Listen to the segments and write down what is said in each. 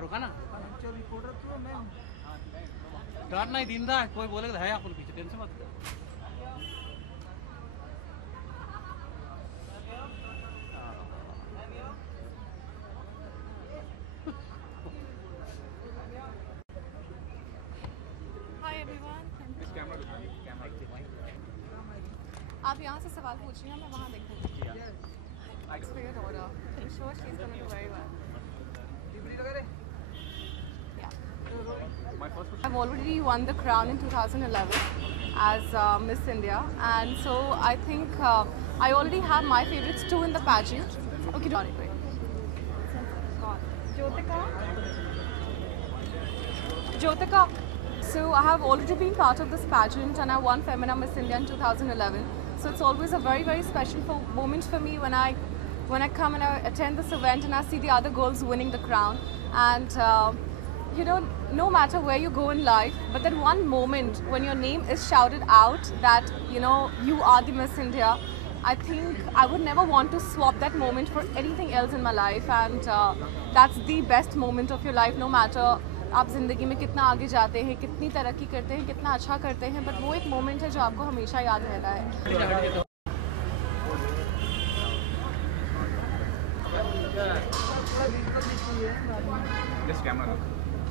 रुका ना डर नहीं दिन रहा कोई बोले है आप पीछे टेंशन मत आप यहाँ से सवाल पूछिए मैं वहाँ देखूँगी I've already won the crown in 2011 as Miss India, and so I think I already have my favorites too in the pageant. Okay, got it. Jyotika. So I have already been part of this pageant and I won Femina Miss India in 2011. So it's always a very, very special moment for me when I come and I attend this event and I see the other girls winning the crown. And you know, no matter where you go in life, but that one moment when your name is shouted out that, you know, you are the Miss India, I think I would never want to swap that moment for anything else in my life. And that's the best moment of your life, no matter आप ज़िंदगी में कितना आगे जाते हैं, कितनी तरक्की करते हैं, कितना अच्छा करते हैं, बट वो एक मोमेंट है जो आपको हमेशा याद रहता है.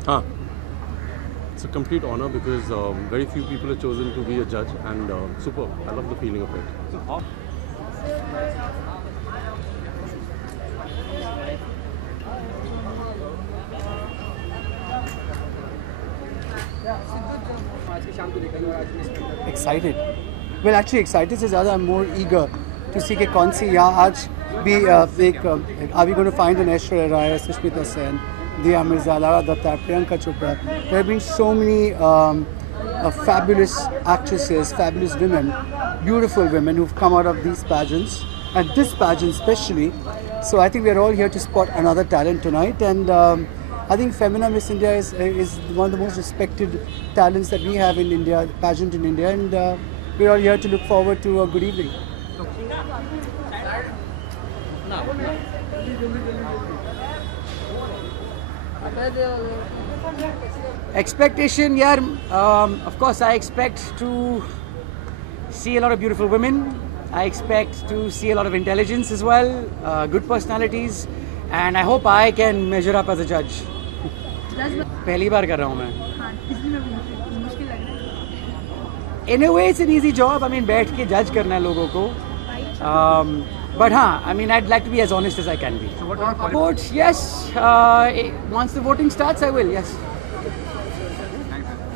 हाँ, it's a complete honor because very few people are chosen to be a judge, and super. I love the feeling of it. Excited. Well, actually excited से ज़्यादा I'm more eager to see कि कौन सी यहाँ आज भी एक are we going to find an Aishwarya Rai, Sushmita Sen, Diya Mirza, Lara Datta, Priyanka Chopra. There have been so many fabulous actresses, fabulous women, beautiful women who've come out of these pageants and this pageant especially. So I think we are all here to spot another talent tonight, and I think Femina Miss India is one of the most respected talents that we have in India, pageant in India, and we're all here to look forward to a good evening. Expectation, yeah, of course I expect to see a lot of beautiful women. I expect to see a lot of intelligence as well, good personalities, and I hope I can measure up as a judge. पहली बार कर रहा हूँ मैं. In a way, it's an easy job. I mean, बैठ के judge करना है लोगों को. But हाँ, I mean, I'd like to be as honest as I can be. So what about vote? Yes. Once the voting starts, I will. Yes.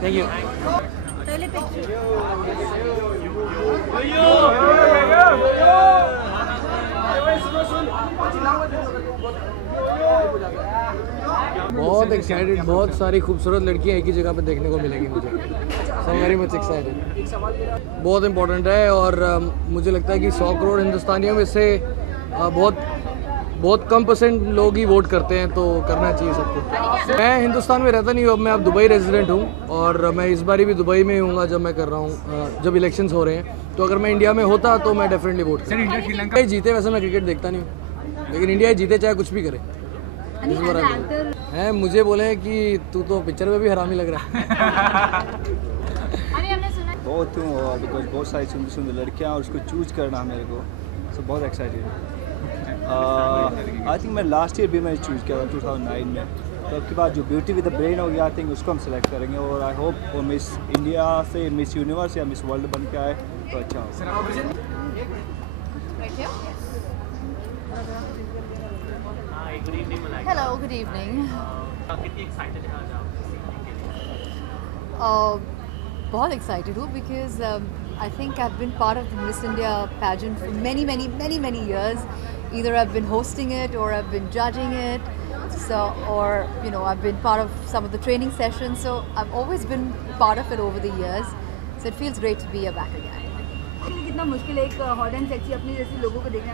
Thank you. बहुत excited, बहुत सारी खूबसूरत लड़कियां एक ही जगह पे देखने को मिलेंगी मुझे. So very much excited. बहुत इम्पोर्टेंट है और मुझे लगता है कि 100 करोड़ हिंदुस्तानियों में से बहुत कम परसेंट लोग ही वोट करते हैं, तो करना चाहिए सबको. मैं हिंदुस्तान में रहता नहीं हूँ, अब मैं दुबई रेजिडेंट हूँ और मैं इस बारी भी दुबई में हूँगा जब मैं कर रहा हूँ, जब इलेक्शंस हो रहे हैं. तो अगर मैं इंडिया में होता तो मैं डेफिनेटली वोट करता. इंडिया श्रीलंका जीते, वैसे मैं क्रिकेट देखता नहीं हूँ, लेकिन इंडिया जीते चाहे कुछ भी करे. हैं मुझे बोले कि तू तो पिक्चर में भी हरामी लग रहा है. बहुत हूँ बिकॉज बहुत सारी सुंदर सुंदर लड़कियाँ और उसको चूज करना मेरे को, सो बहुत एक्साइटेड. आई थिंक मैं लास्ट ईयर भी मैंने चूज़ किया था 2009 में, तो उसके बाद जो ब्यूटी विद द ब्रेन हो गया, आई थिंक उसको हम सेलेक्ट करेंगे और आई होप वो मिस इंडिया से मिस यूनिवर्स या मिस वर्ल्ड बन के आए तो अच्छा हो. Hello, good evening. कितनी एक्साइटेड है आज आप? बहुत excited हूँ because I think I've been part of the Miss India pageant for many years. Either I've been hosting it or I've been judging it, so or you know I've been part of some of the training sessions. So I've always been part of it over the years. So it feels great to be back again. कितना मुश्किल है एक hot and sexy अपनी जैसी लोगों को देखना.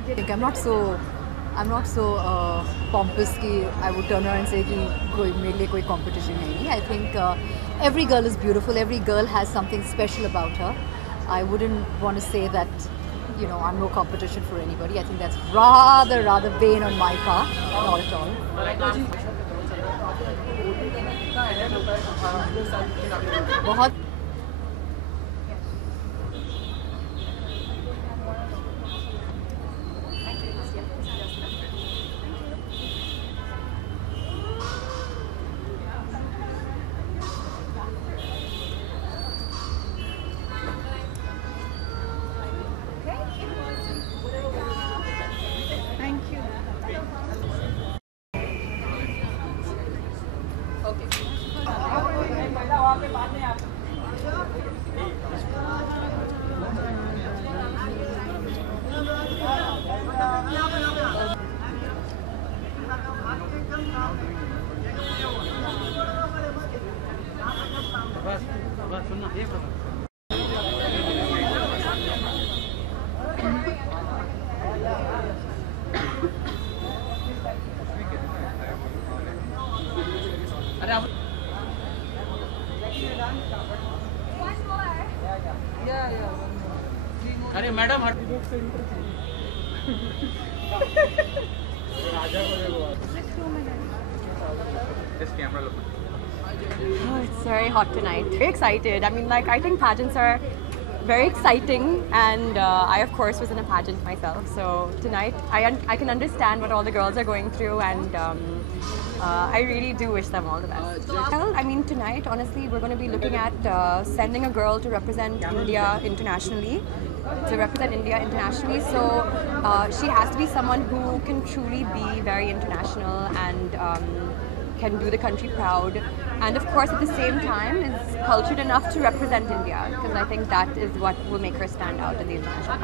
I'm not so pompous कि I would turn around and say कि कोई मेरे लिए कोई competition नहीं. I think every girl is beautiful. Every girl has something special about her. I wouldn't want to say that you know, I'm no competition for anybody. I think that's rather vain on my part. Not at all. बहुत बस सुनना एक बार अरे आप अरे madam हट Oh, it's very hot tonight. Very excited. I mean, like, I think pageants are very exciting, and I, of course, was in a pageant myself. So tonight, I can understand what all the girls are going through, and I really do wish them all the best. Well, I mean, tonight, honestly, we're going to be looking at sending a girl to represent India internationally. So she has to be someone who can truly be very international and can do the country proud, and of course at the same time is cultured enough to represent India, because I think that is what will make her stand out in the international.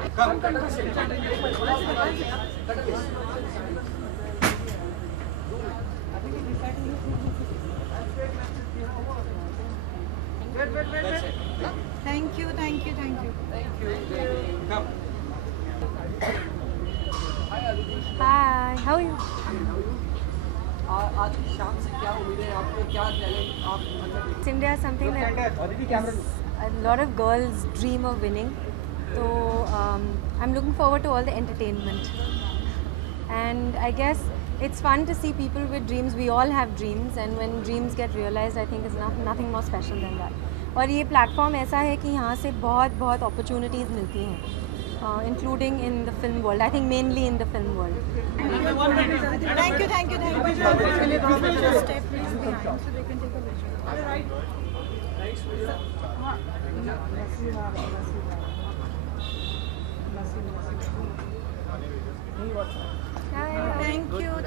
Thank you. Hi, how are you? आज की शाम से क्या उम्मीद है आपको, क्या talent आप मतलब India is something that a lot of girls dream of winning. So I'm looking forward to all the entertainment. And I guess it's fun to see people with dreams. We all have dreams, and when dreams get realized, I think it's nothing more special than that. और ये platform ऐसा है कि यहाँ से बहुत opportunities मिलती हैं. Including in the film world. I think mainly in the film world. Thank you. Step please behind so they can take a picture. All right.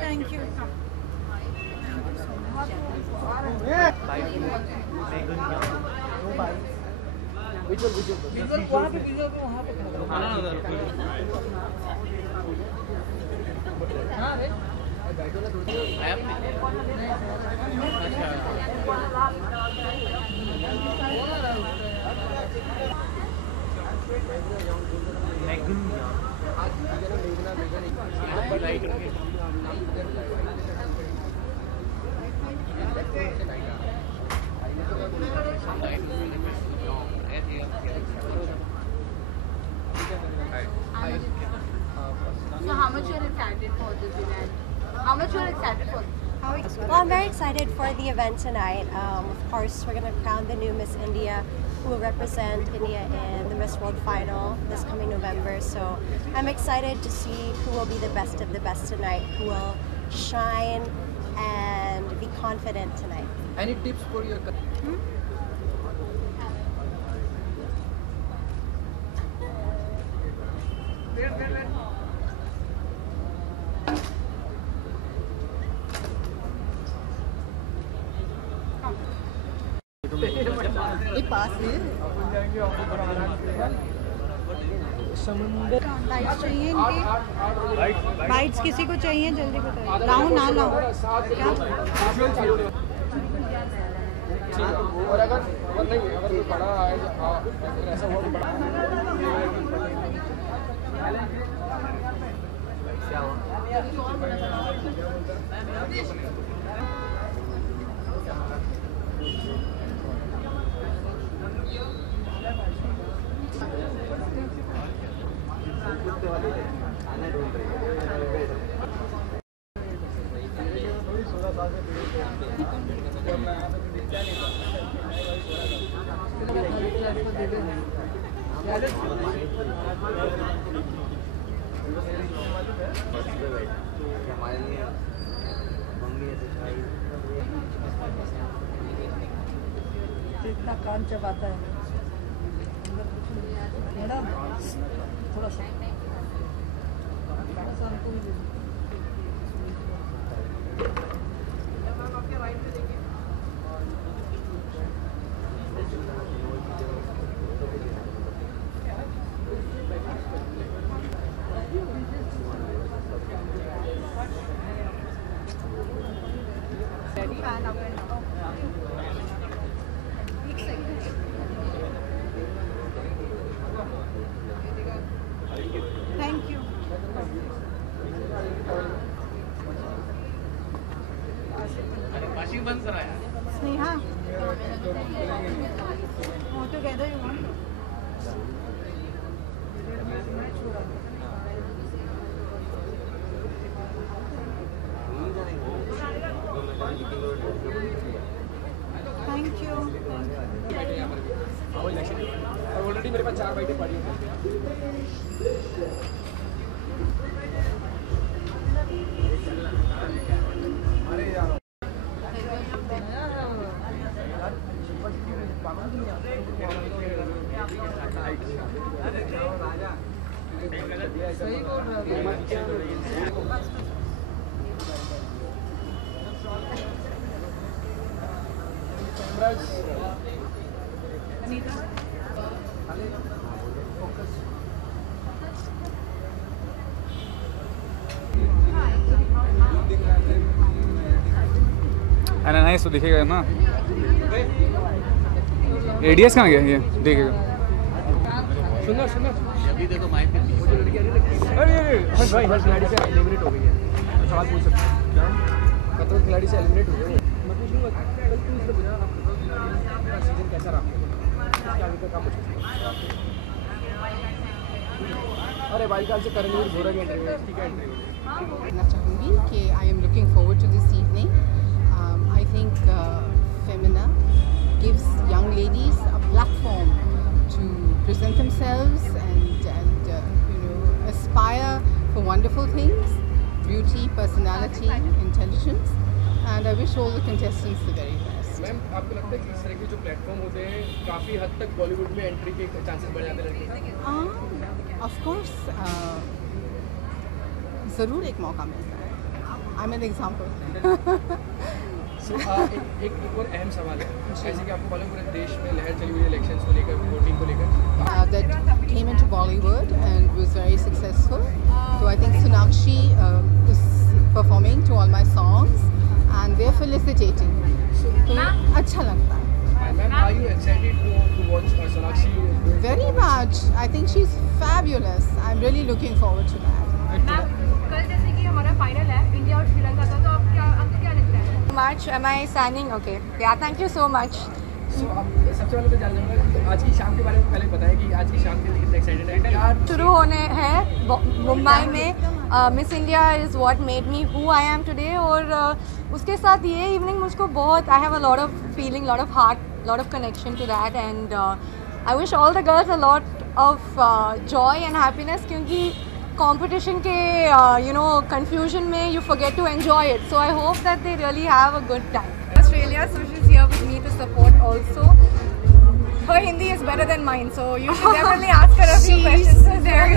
Thank you. Visual वहाँ पे हाँ रे So how much you're excited for this event? How much you're excited for? Well, I'm very excited for the event tonight. Of course, we're going to crown the new Miss India, who will represent India in the Miss World Final this coming November. So I'm excited to see who will be the best of the best tonight, who will shine and be confident tonight. Any tips for your bytes चाहिए इनकी? Bytes किसी को चाहिए जल्दी बताइए. लाऊं ना लाऊं? क्या? और अगर कोई बड़ा है ऐसा हुआ बड़ा इतना कान चबाता है मैडम, थोड़ा सा हमको भी दे दो। Thank you. मशीन बंद करा यार। Sneha, all together you want? Thank you. Already मेरे पास 4 बाइटें पड़ी हैं। सही बोल रहा अनानाइस तो दिखेगा ना। एडीएस कहाँ गया ये देखेगा। सुनो सुनो अभी देखो माइक पे मुझे लड़की आ रही है। अरे हर्ष भाई, हर्ष खिलाड़ी से एलिमिनेट हो गई है। सवाल पूछ सकते हैं। खतरों के खिलाड़ी से एलिमिनेट हो गए। मैं पूछूंगा कल तू इससे बजा आपका सीजन कैसा रहा, क्या अभी तक काम अरे बाइकाल से करेंगे घोड़ा की इंटरव्यू ठीक है इंटरव्यू कहना चाहूँगी कि I am looking forward to this evening. I think Femina gives young ladies a platform to present themselves and you know, aspire for wonderful things, beauty, personality, intelligence, and I wish all the contestants the very best. Ma'am आपको लगता है कि इस तरह के जो platform होते हैं काफ़ी हद तक बॉलीवुड में एंट्री के चांसेस बढ़ जाते हैं? Of course, ज़रूर एक मौका मिलता है। I'm an example. एक और अहम सवाल है, जैसे कि आपको मालूम पूरे देश में लहर चली हुई है इलेक्शंस को लेकर, वोटिंग को लेकर। That came into Bollywood and was very successful. So I think Sonakshi is performing to all my songs and they're felicitating. So अच्छा लगता है। Ma'am, are you excited to watch Sonakshi? Very much. I think she's fabulous. I'm really looking forward to that. Ma'am कल जैसे कि हमारा final है India और श्रीलंका का, तो आपको क्या लगता है? Much. Am I signing? Okay. Yeah. Thank you so much. So आप सबसे पहले तो जानना चाहूँगा आज की शाम के बारे में पहले बताएं कि आज की शाम के लिए कितने एक्साइटेड हैं? क्या शुरू होने हैं मुंबई में miss India is what made me who I am today, और उसके साथ ये इवनिंग मुझको बहुत I have a lot of feeling, lot of heart, lot of connection to that, and I wish all the girls a lot of joy and happiness, क्योंकि competition के you know confusion में you forget to enjoy it, so I hope that they really have a good time. Australia, so she's here with me to support also. Her Hindi is better than mine, so you should definitely ask her a few questions. Very